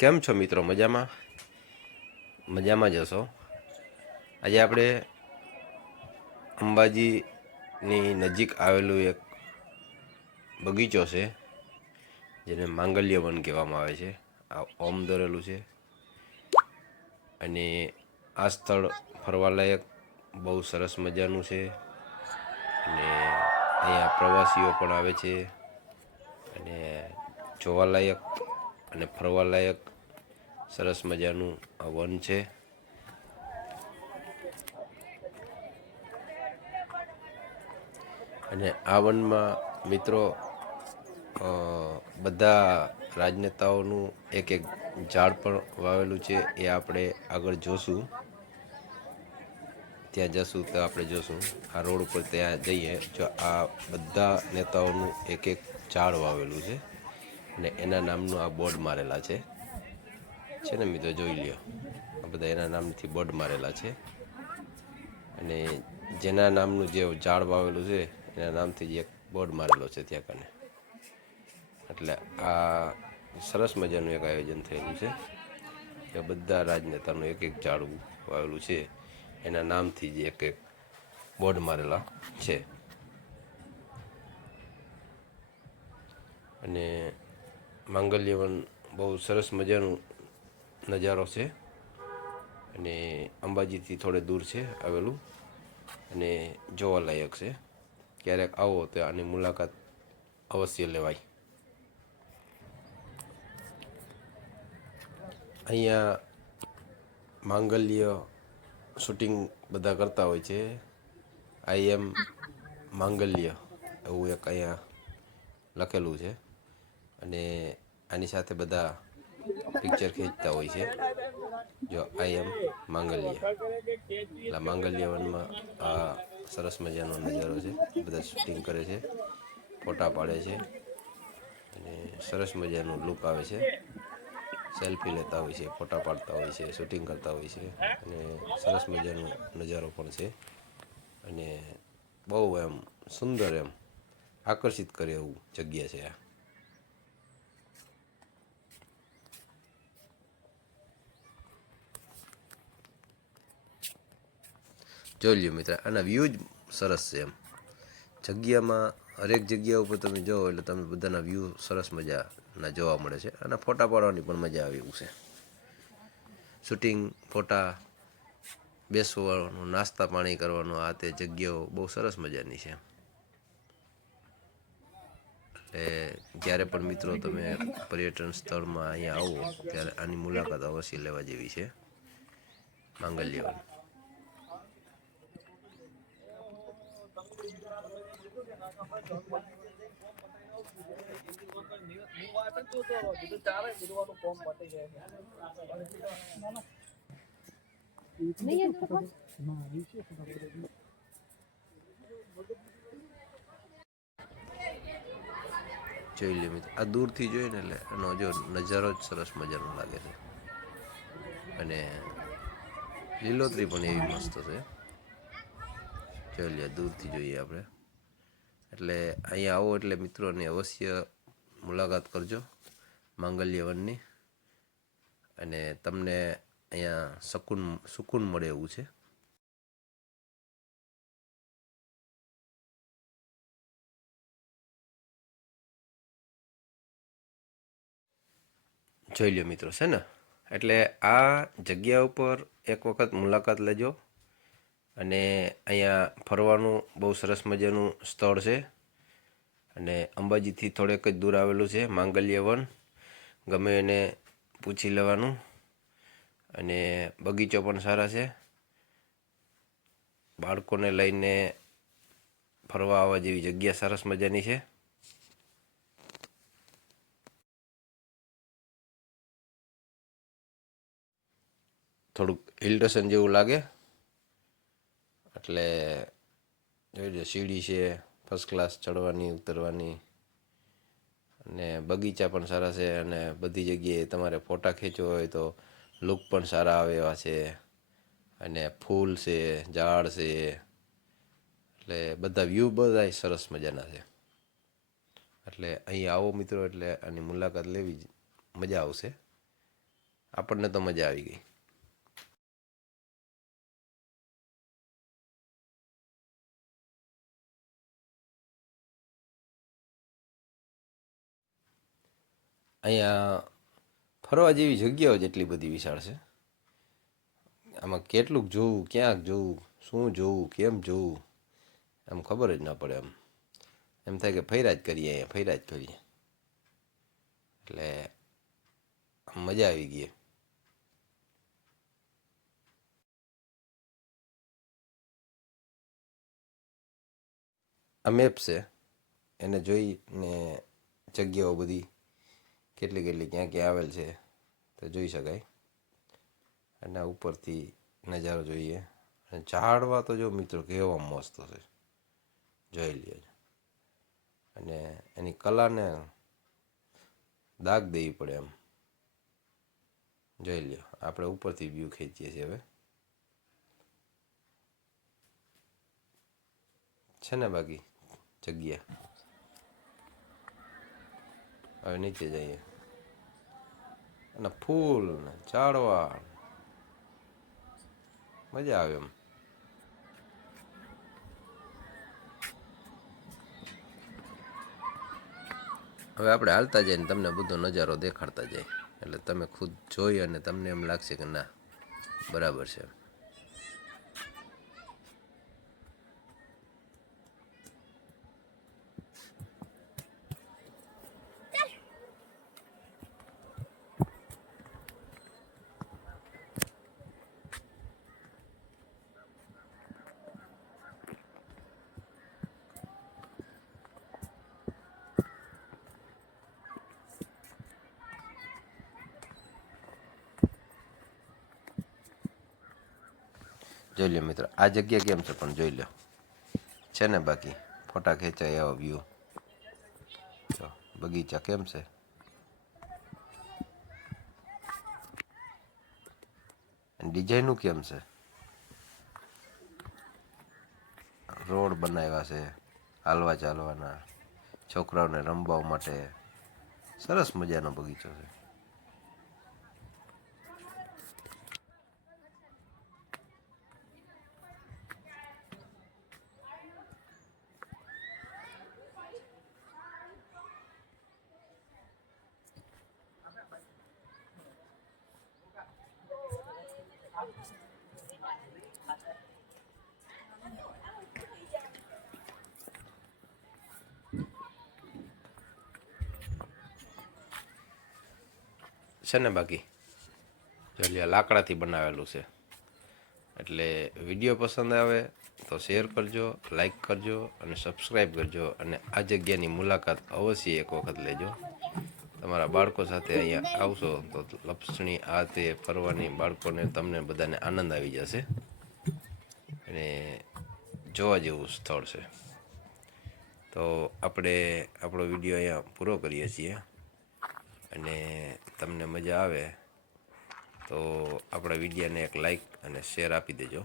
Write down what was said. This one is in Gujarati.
કેમ છો મિત્રો? મજામાં? મજામાં જ હશો? આજે આપણે અંબાજીની નજીક આવેલું એક બગીચો છે, જેને માંગલ્ય વન કહેવામાં આવે છે. આ ઓમ દોરેલું છે. અને આ સ્થળ ફરવાલાયક બહુ સરસ મજાનું છે. અને અહીંયા પ્રવાસીઓ પણ આવે છે. અને જોવાલાયક અને ફરવાલાયક સરસ મજાનું આ વન છે. અને આ વનમાં મિત્રો બધા રાજનેતાઓનું એક એક ઝાડ પણ વાવેલું છે, એ આપણે આગળ જોશું. ત્યાં જશું તો આપણે જોશું. આ રોડ ઉપર ત્યાં જઈએ, જો આ બધા નેતાઓનું એક એક ઝાડ વાવેલું છે. અને એના નામનું આ બોર્ડ મારેલા છે. છે ને મિત્રો? જોઈ લ્યો. આ બધા એના નામથી બોર્ડ મારેલા છે. અને જેના નામનું જે ઝાડ વાવેલું છે, એના નામથી જ એક બોર્ડ મારેલો છે ત્યાં કને. એટલે આ સરસ મજાનું એક આયોજન થયેલું છે. કે બધા રાજનેતાનું એક એક ઝાડ વાવેલું છે. એના નામથી જ એક એક બોર્ડ મારેલા છે. અને માંગલ્યવન બહુ સરસ મજાનું નજારો છે. અને અંબાજીથી થોડે દૂર છે આવેલું. અને જોવાલાયક છે. ક્યારેક આવો તો આની મુલાકાત અવશ્ય લેવાય. અહીંયા માંગલ્ય શૂટિંગ બધા કરતા હોય છે. આઈ એમ માંગલ્ય એવું એક અહીંયા લખેલું છે. અને આની સાથે બધા પિક્ચર ખેંચતા હોય છે. જો આઈ એમ માંગલ્ય. એટલે માંગલ્ય વનમાં આ સરસ મજાનો નજારો છે. બધા શૂટિંગ કરે છે, ફોટા પાડે છે અને સરસ મજાનું લુક આવે છે. સેલ્ફી લેતા હોય છે, ફોટા પાડતા હોય છે શૂટિંગ કરતા હોય છે અને સરસ મજાનો નજારો પણ છે. અને બહુ એમ સુંદર એમ આકર્ષિત કરે એવું જગ્યા છે આ. જોઈ લ્યો મિત્ર, આના વ્યૂ જ સરસ છે એમ. જગ્યામાં, હરેક જગ્યા ઉપર તમે જાઓ એટલે તમે બધાના વ્યૂ સરસ મજાના જોવા મળે છે. અને ફોટા પાડવાની પણ મજા આવે એવું છે. શૂટિંગ ફોટા બેસવાનું, નાસ્તા પાણી કરવાનું, આ તે જગ્યાઓ બહુ સરસ મજાની છે. એટલે જ્યારે પણ મિત્રો તમે પર્યટન સ્થળમાં અહીંયા આવો, ત્યારે આની મુલાકાત અવશ્ય લેવા જેવી છે. માંગલ્યવન જોઈ લે મિત્રો. આ દૂરથી જોઈને એટલે એનો જો નજારો જ સરસ મજાનો લાગે છે. અને લીલોતરી પણ એવી મસ્ત છે. જોઈ લે દૂરથી જોઈએ આપણે. એટલે અહીંયા આવો એટલે મિત્રોની અવશ્ય મુલાકાત કરજો માંગલ્ય વનની અને તમને અહીંયા સકુન સુકૂન મળે એવું છે. જોઈ લ્યો મિત્રો, છે ને? એટલે આ જગ્યા ઉપર એક વખત મુલાકાત લેજો. અને અહીંયા ફરવાનું બહુ સરસ મજાનું સ્થળ છે. અને અંબાજીથી થોડેક જ દૂર આવેલું છે, માંગલ્ય વન. ગમે એને પૂછી લેવાનું. અને બગીચો પણ સારા છે. બાળકોને લઈને ફરવા આવવા જેવી જગ્યા સરસ મજાની છે. થોડુંક હિલ જેવું લાગે. એટલે જોઈ લો, સીડી છે ફર્સ્ટ ક્લાસ ચડવાની, ઉતરવાની. અને બગીચા પણ સારા છે અને બધી જગ્યાએ તમારે ફોટા ખેંચવા હોય તો લુક પણ સારા આવે એવા છે. અને ફૂલ છે, ઝાડ છે. એટલે બધા વ્યૂ બધા સરસ મજાના છે. એટલે અહીં આવો મિત્રો એટલે આની મુલાકાત લેવી મજા આવશે. આપણને તો મજા આવી ગઈ. અહીંયા ફરવા જેવી જગ્યાઓ જેટલી બધી વિશાળ છે. આમાં કેટલુંક જોવું, ક્યાંક જોવું, શું જોવું, કેમ જોવું એમ ખબર જ ના પડે એમ એમ થાય કે ફૈરા જ કરીએ, અહીંયા ફૈરા જ કરીએ. એટલે મજા આવી ગઈ આ મેપ છે. એને જોઈને જગ્યાઓ બધી કેટલી કેટલી ક્યાં ક્યાં આવેલ છે તો જોઈ શકાય. અને ઉપરથી નજારો જોઈએ. અને ઝાડવા તો જો મિત્રો કેવા મસ્ત છે. જોઈ લ્યો. અને એની કલાને દાગ દેવી પડે એમ. જોઈ લ્યો. આપણે ઉપરથી વ્યૂ ખેંચીએ છીએ હવે. છે ને બાકી જગ્યા? હવે નીચે જઈએ. અને ફૂલ ને ઝાડવા મજા આવે એમ. હવે આપણે હાલતા જઈએ ને તમને બધો નજારો દેખાડતા જાય એટલે તમે ખુદ જોઈ અને તમને એમ લાગશે કે ના, બરાબર છે. જોઈ લો મિત્રો. આ જગ્યા કેમ છે પણ જોઈ લો છે ને બાકી? ફોટા ખેંચાય આવો વ્યૂ જો, બગીચા કેમ છે? ડિઝાઇનું કેમ છે? રોડ બનાવ્યા છે, હાલવા ચાલવાના, છોકરાઓને રમવા માટે. સરસ મજાનો બગીચો છે. છે ને બાકી? જલિયા લાકડાથી બનાવેલું છે. એટલે વીડિયો પસંદ આવે તો શેર કરજો, લાઈક કરજો અને સબસ્ક્રાઈબ કરજો અને આ જગ્યાની મુલાકાત અવશ્ય એક વખત લેજો. તમારા બાળકો સાથે અહીંયા આવશો તો લપસણી આ તે ફરવાની બાળકોને તમને બધાને આનંદ આવી જશે. અને જોવા જેવું સ્થળ છે. તો આપણે આપણો વીડિયો અહીંયા પૂરો કરીએ છીએ. અને તમને મજા આવે તો આપણા વિડીયાને એક લાઈક અને શેર આપી દેજો.